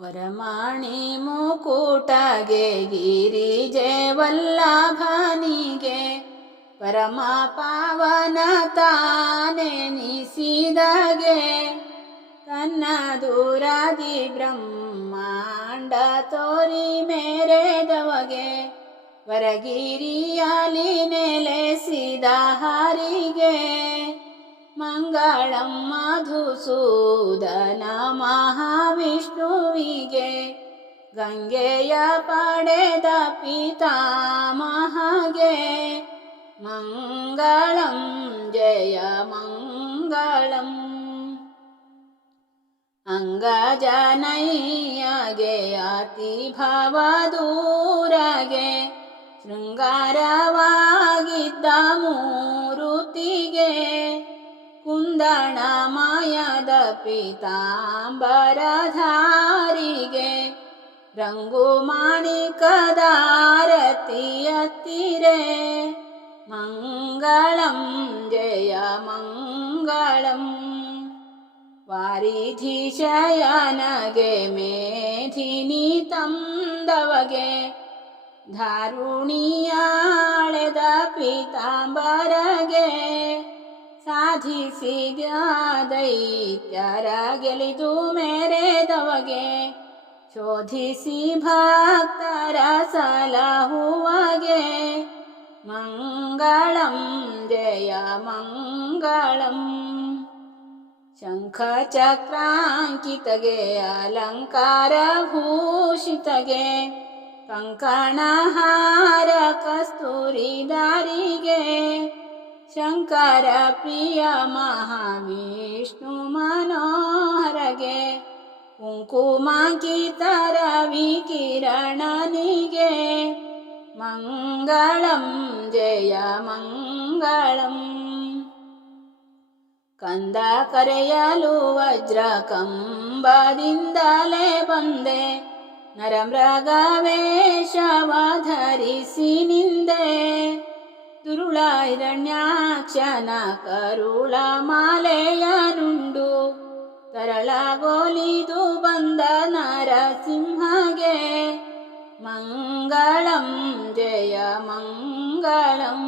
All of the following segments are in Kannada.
ವರಮಾಣಿ ಮುಕುಟಗೆ ಗಿರಿಜೆ ವಲ್ಲಭನಿಗೆ ಪರಮ ಪಾವನ ತಾನೆನಿಸಿದಗೆ ತನ್ನ ದೂರಾದಿ ಬ್ರಹ್ಮಾಂಡ ತೋರಿ ಮೇರೆದವಗೆ ವರಗಿರಿಯಲಿ ನೆಲೆಸಿದ ಹರಿಗೆ. ಮಂಗಳಂ ಮಧುಸೂದನ ಮಹಾವಿಷ್ಣುವಿಗೆ ಗಂಗೆಯ ಪಡೆದ ಪಿತಾಮಹಗೆ ಮಂಗಳಂ ಜಯ ಮಂಗಳಂ ಅಂಗಜನಯ್ಯಗೆ ಅತಿ ಭವದೂರಗೆ ಪೀತಾಂಬರಧಾರಿಗೆ ರಂಗು ಮಾಣಿಕದಾರತಿಯತ್ತಿರೆ ಮಂಗಳಂ ಜಯ ಮಂಗಳಂ ವಾರಿಧಿಶಯನಗೆ ಮೇಧಿನಿ ತಂದವಗೆ ಧಾರುಣಿಯಾಳೆದ ಪೀತಾಂಬರಗೆ ಸಾಧಿಸಿದ ದೈತ್ಯರ ಗೆಲಿದು ಮೇರೆದವಗೆ. ಶೋಧಿಸಿ ಭಕ್ತರ ಸಲಹುವಗೆ. ಮಂಗಳಂ, ಜಯ ಮಂಗಳಂ. ಶಂಖಚಕ್ರಾಂಕಿತಗೆ ಅಲಂಕಾರ ಭೂಷಿತಗೆ ಕಂಕಣಹಾರ ಕಸ್ತೂರಿ ದಾರಿಗೆ ಶಂಕರ ಪ್ರಿಯ ಮಹಾವಿಷ್ಣು ಮನೋಹರಗೆ ಕುಂಕುಮಾಂಕಿತರ ವಿಕಿರಣನಿಗೆ ಮಂಗಳಂ, ಜಯ ಮಂಗಳಂ. ಕಂದ ಕರೆಯಲು ವಜ್ರ ಕಂಬದಿಂದಲೇ ಬಂದೆ, ನರಮೃಗವೇಷವ ಧರಿಸಿ ನಿಂದೆ. ದುರುಳ ಹಿರಣ್ಯಾಕ್ಷನ ಕರುಳ ಮಾಲೆಯನುಂಡು. ತರಳಗೋಲಿದು ಬಂದ ನರಸಿಂಹಗೆ, ಮಂಗಳಂ, ಜಯ ಮಂಗಳಂ.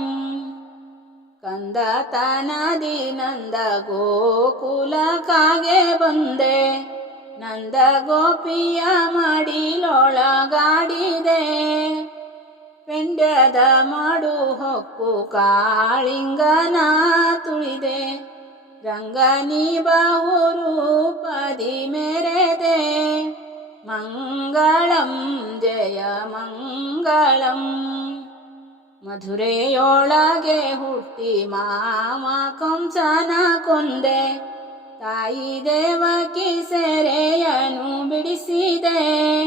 ಕಂದ ತನದಿ ನಂದ ಗೋಕುಲ ಕಾಗೆ ಬಂದೆ, ನಂದ ಗೋಪಿಯ ಮಡಿಲೊಳಗಾಡಿದೆ ಪೆಂಡ್ಯದ ಮಾಡು ಹೊಕ್ಕು ಕಾಳಿಂಗನ ತುಳಿದೆ. ರಂಗನಿ ಬಹುರೂಪದಿ ಮೆರೆದೆ. ಮಂಗಳಂ, ಜಯ ಮಂಗಳಂ. ಮಧುರೆಯೊಳಗೆ ಹುಟ್ಟಿ ಮಾಮ ಕಂಸನ ಕೊಂದೆ. ತಾಯಿ ದೇವಕಿ ಸೆರೆಯನು ಬಿಡಿಸಿದೆ.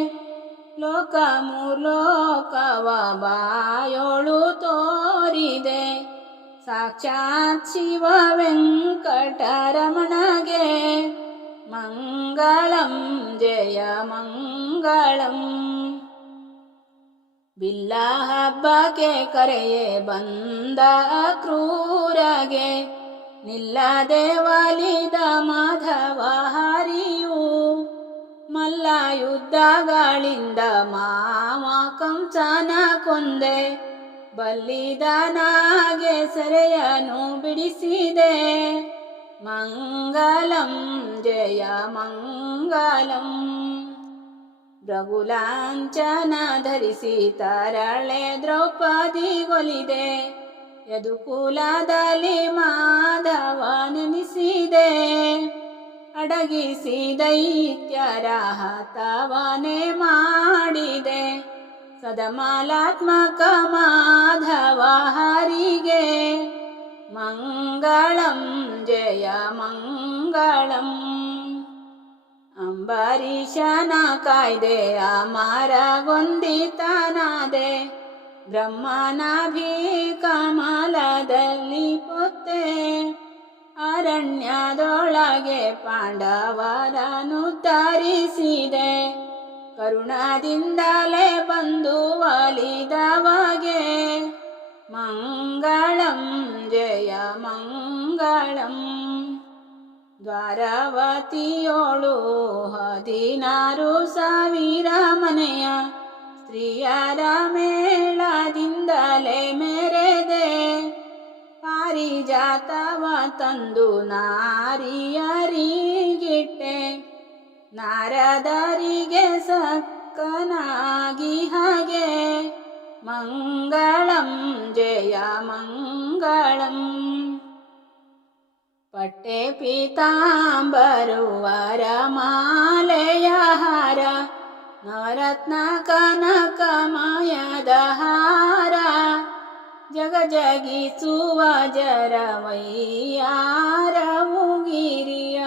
ಲೋಕ ಮೂರ್ಲೋಕವ ಬಾಯೋಳು ತೋರಿದೆ. ಸಾಕ್ಷಾತ್ ಶಿವ ವೆಂಕಟರಮಣಗೆ ಮಂಗಳಂ, ಜಯ ಮಂಗಳಂ. ಬಿಲ್ಲ ಹಬ್ಬಕ್ಕೆ ಕರೆಯೇ ಬಂದ ಕ್ರೂರಗೆ ನಿಲ್ಲದೆ ವಾಲಿದ ಮಾಧವ ಹರಿಯು ಯುದ್ಧಗಳಿಂದ ಮಾವ ಕಂಸನ ಕೊಂದೆ, ಬಲ್ಲಿದನಾಗೆ ಸೆರೆಯನು ಬಿಡಿಸಿದೆ. ಮಂಗಲಂ, ಜಯ ಮಂಗಲಂ. ರಘುಲಾಂಚನ ಧರಿಸಿ ತರಳೆ ದ್ರೌಪದಿಗೊಲಿದೆ ಯದುಕುಲದಲ್ಲಿ ಮಾಧವ ನೆನೆಸಿದೆ. ಅಡಗಿಸಿ ದೈತ್ಯರ ಹತವನೆ ಮಾಡಿದೆ. ಸದಮಾಲಾತ್ಮಕ ಮಾಧವ ಹರಿಗೆ, ಮಂಗಳಂ, ಜಯ ಮಂಗಳಂ. ಅಂಬರೀಷನ ಕಾಯ್ದೆ ಅಮರಗೊಂದಿತನಾದೆ ಬ್ರಹ್ಮನಾಭಿ ಕಮಲದಲ್ಲಿ ಪೊತ್ತೆ ಅರಣ್ಯದೊಳಗೆ ಪಾಂಡವರನು ತರಿಸಿದೆ. ಕರುಣದಿಂದಲೇ ಬಂದು ಒಲಿದವಗೆ. ಮಂಗಳಂ, ಜಯ ಮಂಗಳಂ. ದ್ವಾರವತಿಯೋಳು ಹದಿನಾರು ಸಾವಿರ ಮನೆಯ ಸ್ತ್ರೀಯರ ಮೇಳದಿಂದಲೇ ಮೆರೆದೆ. ಪಾರಿಜಾತವ ತಂದು ನಾರಿಯರಿಗಿಟ್ಟೆ ನಾರದರಿಗೆ ಸಕ್ಕನಾಗಿ ಹಾಗೆ ಮಂಗಳಂ ಜಯ ಮಂಗಳಂ ಪಟ್ಟೆ ಪೀತಾಂಬರುವರ ಮಾಲೆಯ ಹಾರ ನವರತ್ನ ಕನಕಮಯದ ಹಾರ ಜಗ ಜಗಿಸುವ ಜರವಯ್ಯಾರವು ಗಿರಿಯ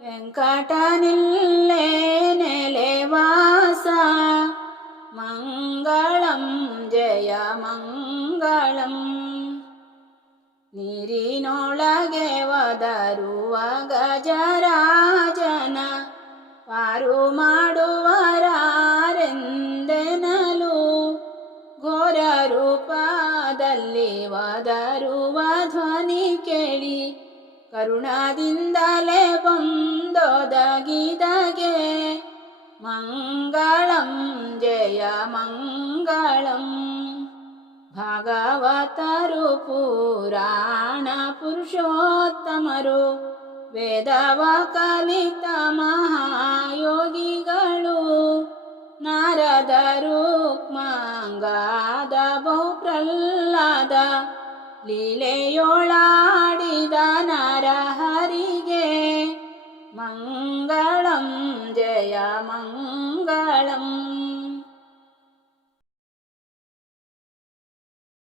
ವೆಂಕಟನಿಲ್ಲೇ ನೆಲೆವಾಸ ಮಂಗಳಂ ಜಯ ಮಂಗಳಂ ನೀರಿನೊಳಗೆ ಒದರುವ ಗಜರಾಜನ ಪಾರು ಮಾಡುವರಾರೆಂದೆನಲು ರೂಪದಲ್ಲಿ ಒದರುವ ಧ್ವನಿ ಕೇಳಿ ಕರುಣದಿಂದಲೇ ಬಂದೊದಗಿದಗೆ ಮಂಗಳಂ ಜಯ ಮಂಗಳಂ ಭಾಗವತರು ಪುರಾಣ ಪುರುಷೋತ್ತಮರು ವೇದವ ಕಲಿತ ಮಹಾಯೋಗಿಗಳು ನಾರದರು ലീലയോളാ.